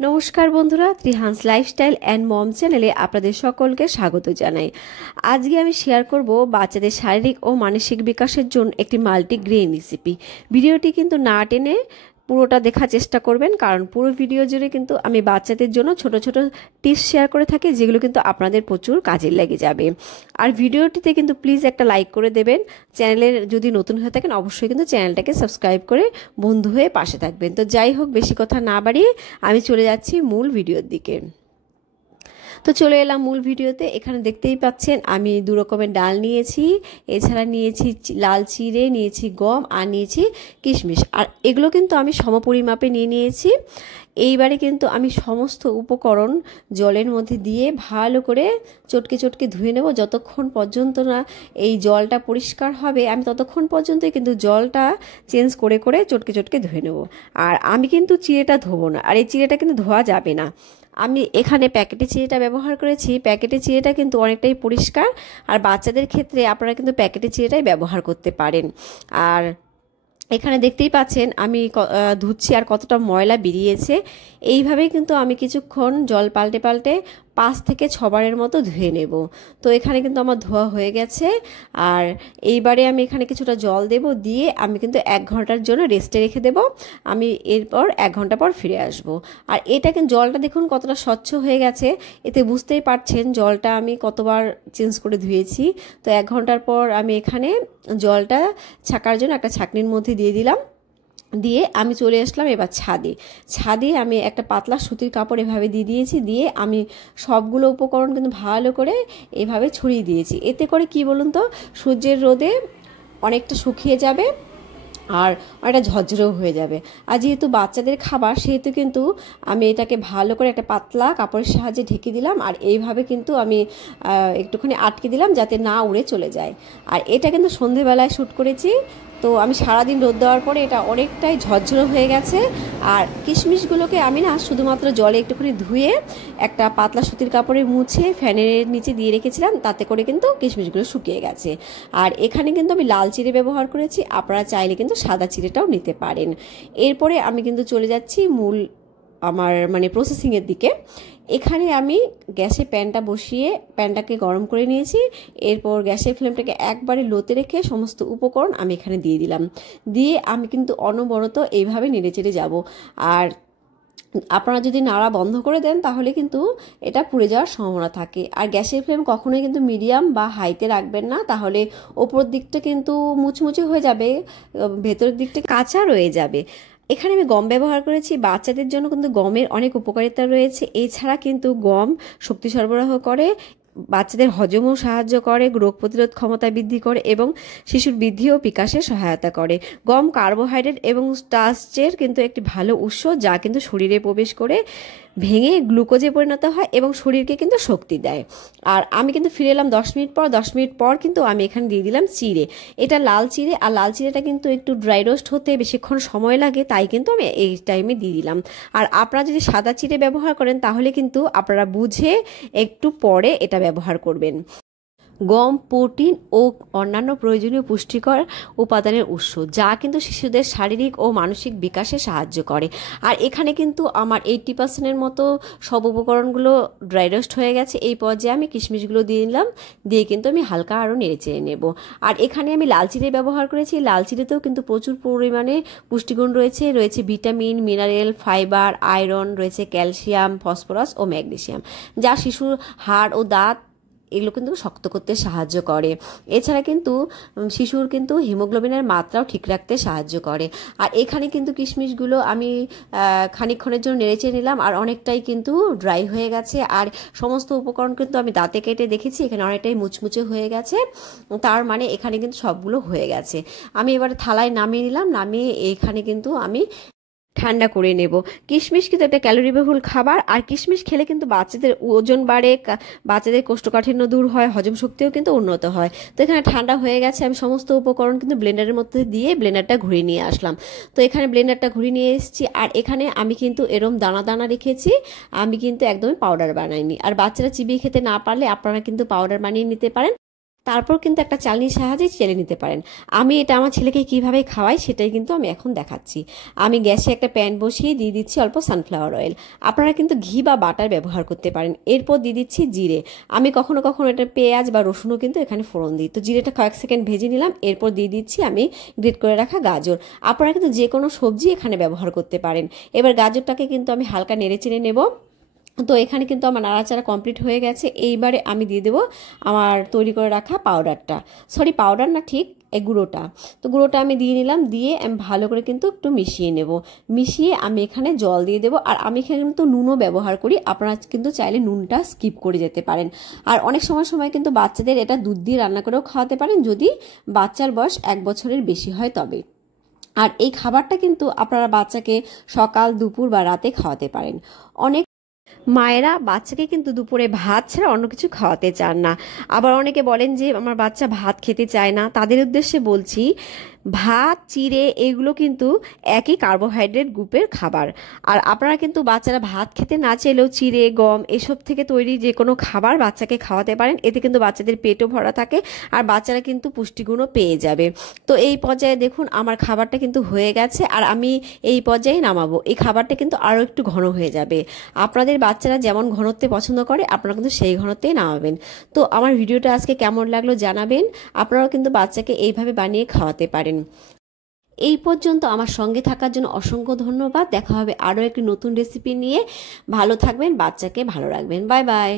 নমস্কার বন্ধুরা, Trihans lifestyle and mom চ্যানেলে আপনাদের সকলকে স্বাগত জানাই। আজকে আমি শেয়ার করব বাচ্চাদের শারীরিক ও মানসিক বিকাশের জন্য একটি মাল্টিগ্রেইন রেসিপি। ভিডিওটি কিন্তু না টেনে পুরোটা দেখার চেষ্টা করবেন, কারণ পুরো ভিডিও জুড়ে কিন্তু আমি বাচ্চাদের জন্য ছোট ছোট টিপস শেয়ার করে থাকি, যেগুলো কিন্তু আপনাদের প্রচুর কাজে লেগে যাবে। আর ভিডিওটিতে কিন্তু প্লিজ একটা লাইক করে দেবেন। চ্যানেলের যদি নতুন হয়ে থাকেন অবশ্যই কিন্তু চ্যানেলটাকে সাবস্ক্রাইব করে বন্ধু হয়ে পাশে থাকবেন। তো যাই হোক, বেশি কথা না বাড়িয়ে আমি চলে যাচ্ছি মূল ভিডিওর দিকে। তো চলে এলাম মূল ভিডিওতে। এখানে দেখতেই পাচ্ছেন আমি দু রকমের ডাল নিয়েছি, এছাড়া নিয়েছি লাল চিড়ে, নিয়েছি গম, আর নিয়েছি কিশমিশ। আর এগুলো কিন্তু আমি সমপরিমাপে নিয়েছি। এইবারে কিন্তু আমি সমস্ত উপকরণ জলের মধ্যে দিয়ে ভালো করে চটকে চটকে ধুয়ে নেব। যতক্ষণ পর্যন্ত না এই জলটা পরিষ্কার হবে আমি ততক্ষণ পর্যন্তই কিন্তু জলটা চেঞ্জ করে করে চটকে চটকে ধুয়ে নেব। আর আমি কিন্তু চিড়েটা ধোবো না, আর এই চিড়েটা কিন্তু ধোয়া যাবে না। আমি এখানে প্যাকেটে চিড়েটা ব্যবহার করেছি। প্যাকেটে চিড়েটা কিন্তু অনেকটাই পরিষ্কার, আর বাচ্চাদের ক্ষেত্রে আপনারা কিন্তু প্যাকেটে চিড়েটাই ব্যবহার করতে পারেন। আর এখানে দেখতেই পাচ্ছেন আমি ধুচ্ছি আর কতটা ময়লা বেরিয়েছে। এইভাবেই কিন্তু আমি কিছুক্ষণ জল পাল্টে পাল্টে 5 থেকে 6 বারের মতো ধুয়ে নেব। তো এখানে কিন্তু আমার ধোয়া হয়ে গেছে। আর এইবারে আমি এখানে কিছুটা জল দেব, দিয়ে আমি কিন্তু 1 ঘন্টার জন্য রেস্টে রেখে দেব। আমি এরপর 1 ঘন্টা পর ফিরে আসব। আর এটা কিন্তু জলটা দেখুন কতটা স্বচ্ছ হয়ে গেছে, এতে বুঝতেই পারছেন জলটা আমি কতবার চেঞ্জ করে ধুয়েছি। তো 1 ঘন্টার পর আমি এখানে জলটা ছাকার জন্য একটা ছাঁকনির মধ্যে দিয়ে দিলাম। দিয়ে আমি চলে আসলাম এবার ছাদে আমি একটা পাতলা সুতির কাপড় এভাবে দিয়ে দিয়েছি। দিয়ে আমি সবগুলো উপকরণ কিন্তু ভালো করে এভাবে ছড়িয়ে দিয়েছি। এতে করে কি বলুন তো, সূর্যের রোদে অনেকটা শুকিয়ে যাবে আর অনেকটা ঝরঝরেও হয়ে যাবে। আর যেহেতু বাচ্চাদের খাবার, সেহেতু কিন্তু আমি এটাকে ভালো করে একটা পাতলা কাপড়ের সাহায্যে ঢেকে দিলাম। আর এইভাবে কিন্তু আমি একটুখানি আটকে দিলাম যাতে না উড়ে চলে যায়। আর এটা কিন্তু সন্ধেবেলায় শ্যুট করেছি। তো আমি সারাদিন রোদ দেওয়ার পরে এটা অনেকটাই ঝরঝরে হয়ে গেছে। আর কিশমিশগুলোকে আমি না শুধুমাত্র জলে একটুখানি ধুয়ে একটা পাতলা সুতির কাপড়ে মুছে ফ্যানের নিচে দিয়ে রেখেছিলাম, তাতে করে কিন্তু কিশমিশগুলো শুকিয়ে গেছে। আর এখানে কিন্তু আমি লাল চিড়ে ব্যবহার করেছি, আপনারা চাইলে কিন্তু সাদা চিড়েটাও নিতে পারেন। এরপরে আমি কিন্তু চলে যাচ্ছি মূল আমার প্রসেসিংয়ের দিকে। এখানে আমি গ্যাসে প্যানটা বসিয়ে প্যানটাকে গরম করে নিয়েছি। এরপর গ্যাসের ফ্লেমটাকে একবারে লোতে রেখে সমস্ত উপকরণ আমি এখানে দিয়ে দিলাম। দিয়ে আমি কিন্তু অনবরত এইভাবে নেড়ে চেড়ে যাব। আর আপনারা যদি নাড়া বন্ধ করে দেন তাহলে কিন্তু এটা পুড়ে যাওয়ার সম্ভাবনা থাকে। আর গ্যাসের ফ্লেম কখনোই কিন্তু মিডিয়াম বা হাইতে রাখবেন না, তাহলে ওপর দিকটা কিন্তু মুচমুচে হয়ে যাবে, ভেতরের দিকটা কাঁচা রয়ে যাবে। এখানে আমি গম ব্যবহার করেছি। বাচ্চাদের জন্য কিন্তু গমের অনেক উপকারিতা রয়েছে। এছাড়া কিন্তু গম শক্তি সরবরাহ করে, বাচ্চাদের হজমও সাহায্য করে, রোগ প্রতিরোধ ক্ষমতা বৃদ্ধি করে এবং শিশুর বৃদ্ধি ও বিকাশে সহায়তা করে। গম কার্বোহাইড্রেট এবং স্টার্চের কিন্তু একটি ভালো উৎস, যা কিন্তু শরীরে প্রবেশ করে ভেঙে গ্লুকোজে পরিণত হয় এবং শরীরকে কিন্তু শক্তি দেয়। আর আমি কিন্তু ফিরে এলাম 10 মিনিট পর। 10 মিনিট পর কিন্তু আমি এখানে দিয়ে দিলাম চিড়ে। এটা লাল চিড়ে, আর লাল চিড়েটা কিন্তু একটু ড্রাই রোস্ট হতে বেশিক্ষণ সময় লাগে, তাই কিন্তু আমি এই টাইমে দিয়ে দিলাম। আর আপনারা যদি সাদা চিড়ে ব্যবহার করেন তাহলে কিন্তু আপনারা বুঝে একটু পরে এটা ব্যবহার করবেন। গম প্রোটিন ও অন্যান্য প্রয়োজনীয় পুষ্টিকর উপাদানের উৎস, যা কিন্তু শিশুদের শারীরিক ও মানসিক বিকাশে সাহায্য করে। আর এখানে কিন্তু আমার 80% মতো সব উপকরণগুলো ড্রাই রোস্ট হয়ে গেছে। এই পর্যায়ে আমি কিশমিশগুলো দিয়ে নিলাম, দিয়ে কিন্তু আমি হালকা আরও নেড়ে চেড়ে নেব। আর এখানে আমি লাল চিড়ে ব্যবহার করেছি। লাল চিড়েতেও কিন্তু প্রচুর পরিমাণে পুষ্টিগুণ রয়েছে ভিটামিন, মিনারেল, ফাইবার, আয়রন, রয়েছে ক্যালসিয়াম, ফসফরাস ও ম্যাগনেসিয়াম, যা শিশুর হাড় ও দাঁত এগুলো কিন্তু শক্ত করতে সাহায্য করে। এছাড়া কিন্তু শিশুর কিন্তু হিমোগ্লোবিনের মাত্রাও ঠিক রাখতে সাহায্য করে। আর এখানে কিন্তু কিশমিশগুলো আমি খানিকক্ষণের জন্য নেড়েচে নিলাম, আর অনেকটাই কিন্তু ড্রাই হয়ে গেছে। আর সমস্ত উপকরণ কিন্তু আমি দাঁতে কেটে দেখেছি এখানে অনেকটাই মুচমুচে হয়ে গেছে, তার মানে এখানে কিন্তু সবগুলো হয়ে গেছে। আমি এবার থালায় নামিয়ে নিলাম। নামিয়ে এখানে কিন্তু আমি ঠান্ডা করে নেব। কিশমিশ কিন্তু একটা ক্যালোরিবহুল খাবার, আর কিশমিশ খেলে কিন্তু বাচ্চাদের ওজন বাড়ে, বাচ্চাদের কোষ্ঠকাঠিন্য দূর হয়, হজম শক্তিও কিন্তু উন্নত হয়। তো এখানে ঠান্ডা হয়ে গেছে। আমি সমস্ত উপকরণ কিন্তু ব্লেন্ডারের মধ্যে দিয়ে ব্লেন্ডারটা ঘুরিয়ে নিয়ে আসলাম। তো এখানে ব্লেন্ডারটা ঘুরিয়ে নিয়ে এসেছি। আর এখানে আমি কিন্তু এরম দানা দানা রেখেছি, আমি কিন্তু একদমই পাউডার বানাইনি। আর বাচ্চারা চিবিয়ে খেতে না পারলে আপনারা কিন্তু পাউডার বানিয়ে নিতে পারেন। তারপর কিন্তু একটা চালনির সাহায্যে চেলে নিতে পারেন। আমি এটা আমার ছেলেকে কিভাবে খাওয়াই সেটাই কিন্তু আমি এখন দেখাচ্ছি। আমি গ্যাসে একটা প্যান বসিয়ে দিয়ে দিচ্ছি অল্প সানফ্লাওয়ার অয়েল। আপনারা কিন্তু ঘি বা বাটার ব্যবহার করতে পারেন। এরপর দিয়ে দিচ্ছি জিরে। আমি কখনো কখনো এটা পেঁয়াজ বা রসুনও কিন্তু এখানে ফোড়ন দিই। তো জিরেটা কয়েক সেকেন্ড ভেজে নিলাম। এরপর দিয়ে দিচ্ছি আমি গ্রেট করে রাখা গাজর। আপনারা কিন্তু যে কোনো সবজি এখানে ব্যবহার করতে পারেন। এবার গাজরটাকে কিন্তু আমি হালকা নেড়ে চেড়ে নেব। তো এখানে কিন্তু আমার নাড়াচাড়া কমপ্লিট হয়ে গেছে। এইবারে আমি দিয়ে দেবো আমার তৈরি করে রাখা পাউডারটা, সরি পাউডার না, ঠিক এই গুঁড়োটা। তো গুঁড়োটা আমি দিয়ে নিলাম, দিয়ে আমি ভালো করে কিন্তু একটু মিশিয়ে নেব। মিশিয়ে আমি এখানে জল দিয়ে দেবো। আর আমি এখানে কিন্তু নুনও ব্যবহার করি, আপনারা কিন্তু চাইলে নুনটা স্কিপ করে যেতে পারেন। আর অনেক সময় কিন্তু বাচ্চাদের এটা দুধ দিয়ে রান্না করেও খাওয়াতে পারেন, যদি বাচ্চার বয়স 1 বছরের বেশি হয় তবে। আর এই খাবারটা কিন্তু আপনারা বাচ্চাকে সকাল, দুপুর বা রাতে খাওয়াতে পারেন। অনেক মায়েরা বাচ্চাকে কিন্তু দুপুরে ভাত ছাড়া অন্য কিছু খাওয়াতে চান না। আবার অনেকে বলেন যে আমার বাচ্চা ভাত খেতে চায় না, তাদের উদ্দেশ্যে বলছি ভাত, চিড়ে এগুলো কিন্তু একই কার্বোহাইড্রেট গ্রুপের খাবার। আর আপনারা কিন্তু বাচ্চারা ভাত খেতে না চাইলেও চিড়ে, গম এসব থেকে তৈরি যে কোনো খাবার বাচ্চাকে খাওয়াতে পারেন। এতে কিন্তু বাচ্চাদের পেটও ভরা থাকে আর বাচ্চারা কিন্তু পুষ্টিগুণও পেয়ে যাবে। তো এই পর্যায়ে দেখুন আমার খাবারটা কিন্তু হয়ে গেছে, আর আমি এই পর্যায়ে নামাবো। এই খাবারটা কিন্তু আরও একটু ঘন হয়ে যাবে। আপনাদের বাচ্চারা যেমন ঘনত্বে পছন্দ করে আপনারা কিন্তু সেই ঘনত্বেই নামাবেন। তো আমার ভিডিওটা আজকে কেমন লাগলো জানাবেন। আপনারাও কিন্তু বাচ্চাকে এইভাবে বানিয়ে খাওয়াতে পারেন। এই পর্যন্ত আমার সঙ্গে থাকার জন্য অসংখ্য ধন্যবাদ। দেখা হবে আরও একটি নতুন রেসিপি নিয়ে। ভালো থাকবেন, বাচ্চাকে ভালো রাখবেন। Bye bye.